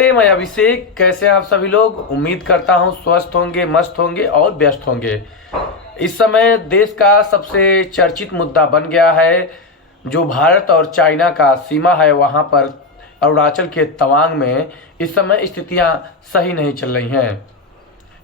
नमस्ते, मैं अभिषेक। कैसे हैं आप सभी लोग? उम्मीद करता हूं स्वस्थ होंगे, मस्त होंगे और व्यस्त होंगे। इस समय देश का सबसे चर्चित मुद्दा बन गया है जो भारत और चाइना का सीमा है। वहां पर अरुणाचल के तवांग में इस समय स्थितियां सही नहीं चल रही हैं।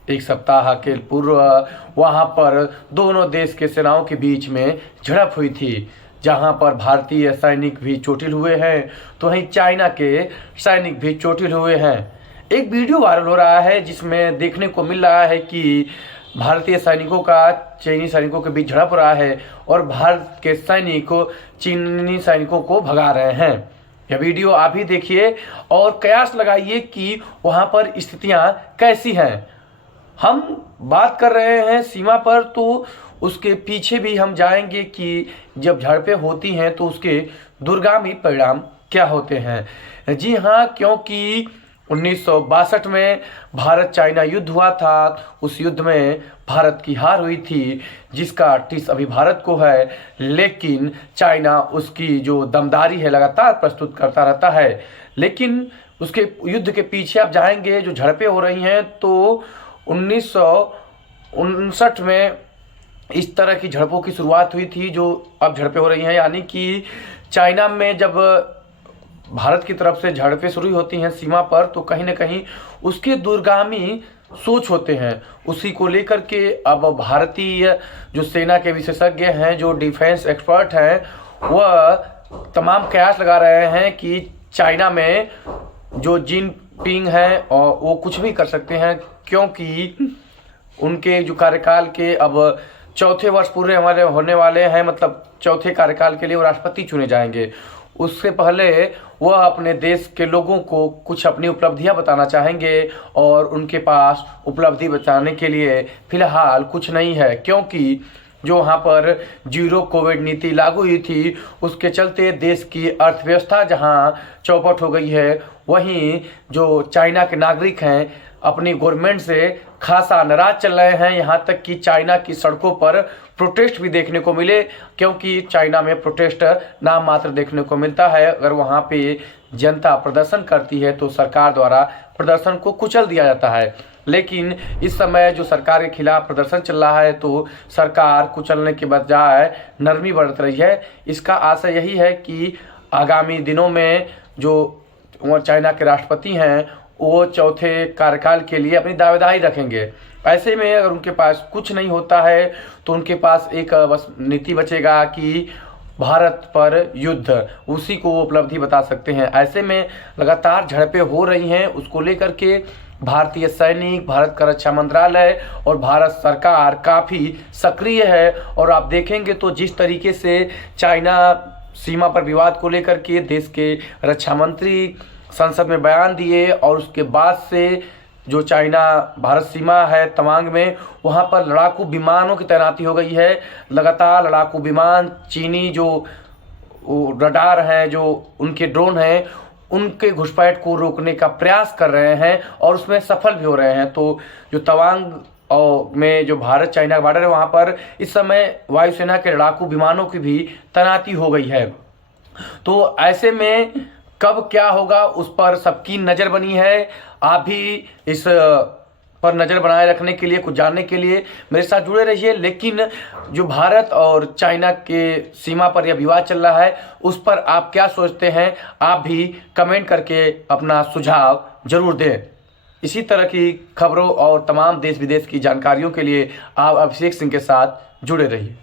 एक सप्ताह के पूर्व वहां पर दोनों देश के सेनाओं के बीच में झड़प हुई थी, जहां पर भारतीय सैनिक भी चोटिल हुए हैं तो वहीं चाइना के सैनिक भी चोटिल हुए हैं। एक वीडियो वायरल हो रहा है जिसमें देखने को मिल रहा है कि भारतीय सैनिकों का चीनी सैनिकों के बीच झड़प रहा है और भारत के सैनिक चीनी सैनिकों को भगा रहे हैं। यह वीडियो आप ही देखिए और कयास लगाइए कि वहां पर स्थितियां कैसी हैं। हम बात कर रहे हैं सीमा पर, तो उसके पीछे भी हम जाएंगे कि जब झड़पें होती हैं तो उसके दूरगामी परिणाम क्या होते हैं। जी हाँ, क्योंकि 1962 में भारत चाइना युद्ध हुआ था। उस युद्ध में भारत की हार हुई थी, जिसका टिस अभी भारत को है, लेकिन चाइना उसकी जो दमदारी है लगातार प्रस्तुत करता रहता है। लेकिन उसके युद्ध के पीछे आप जाएंगे, जो झड़पें हो रही हैं, तो 1959 में इस तरह की झड़पों की शुरुआत हुई थी जो अब झड़पें हो रही हैं। यानी कि चाइना में जब भारत की तरफ से झड़पें शुरू होती हैं सीमा पर, तो कहीं ना कहीं उसके दूरगामी सोच होते हैं। उसी को लेकर के अब भारतीय जो सेना के विशेषज्ञ हैं, जो डिफेंस एक्सपर्ट हैं, वह तमाम कयास लगा रहे हैं कि चाइना में जो जिनपिंग हैं और वो कुछ भी कर सकते हैं, क्योंकि उनके जो कार्यकाल के अब चौथे वर्ष पूरे हमारे होने वाले हैं। मतलब चौथे कार्यकाल के लिए वो राष्ट्रपति चुने जाएंगे। उससे पहले वह अपने देश के लोगों को कुछ अपनी उपलब्धियां बताना चाहेंगे और उनके पास उपलब्धि बताने के लिए फिलहाल कुछ नहीं है, क्योंकि जो वहाँ पर जीरो कोविड नीति लागू हुई थी, उसके चलते देश की अर्थव्यवस्था जहाँ चौपट हो गई है, वहीं जो चाइना के नागरिक हैं अपनी गवर्नमेंट से खासा नाराज चल रहे हैं। यहाँ तक कि चाइना की सड़कों पर प्रोटेस्ट भी देखने को मिले, क्योंकि चाइना में प्रोटेस्ट नाम मात्र देखने को मिलता है। अगर वहाँ पे जनता प्रदर्शन करती है तो सरकार द्वारा प्रदर्शन को कुचल दिया जाता है। लेकिन इस समय जो सरकार के खिलाफ प्रदर्शन चल रहा है, तो सरकार कुचलने के बजाय नरमी बरत रही है। इसका आशय यही है कि आगामी दिनों में जो चाइना के राष्ट्रपति हैं, वो चौथे कार्यकाल के लिए अपनी दावेदारी रखेंगे। ऐसे में अगर उनके पास कुछ नहीं होता है तो उनके पास एक बस नीति बचेगा कि भारत पर युद्ध, उसी को वो उपलब्धि बता सकते हैं। ऐसे में लगातार झड़पें हो रही हैं, उसको लेकर के भारतीय सैनिक, भारत का रक्षा मंत्रालय और भारत सरकार काफ़ी सक्रिय है। और आप देखेंगे तो जिस तरीके से चाइना सीमा पर विवाद को लेकर के देश के रक्षा मंत्री संसद में बयान दिए, और उसके बाद से जो चाइना भारत सीमा है तवांग में, वहाँ पर लड़ाकू विमानों की तैनाती हो गई है। लगातार लड़ाकू विमान, चीनी जो रडार हैं, जो उनके ड्रोन हैं, उनके घुसपैठ को रोकने का प्रयास कर रहे हैं और उसमें सफल भी हो रहे हैं। तो जो तवांग और में जो भारत चाइना बॉर्डर है, वहाँ पर इस समय वायुसेना के लड़ाकू विमानों की भी तैनाती हो गई है। तो ऐसे में कब क्या होगा उस पर सबकी नज़र बनी है। आप भी इस पर नज़र बनाए रखने के लिए, कुछ जानने के लिए मेरे साथ जुड़े रहिए। लेकिन जो भारत और चाइना के सीमा पर यह विवाद चल रहा है, उस पर आप क्या सोचते हैं? आप भी कमेंट करके अपना सुझाव जरूर दें। इसी तरह की खबरों और तमाम देश विदेश की जानकारियों के लिए आप अभिषेक सिंह के साथ जुड़े रहिए।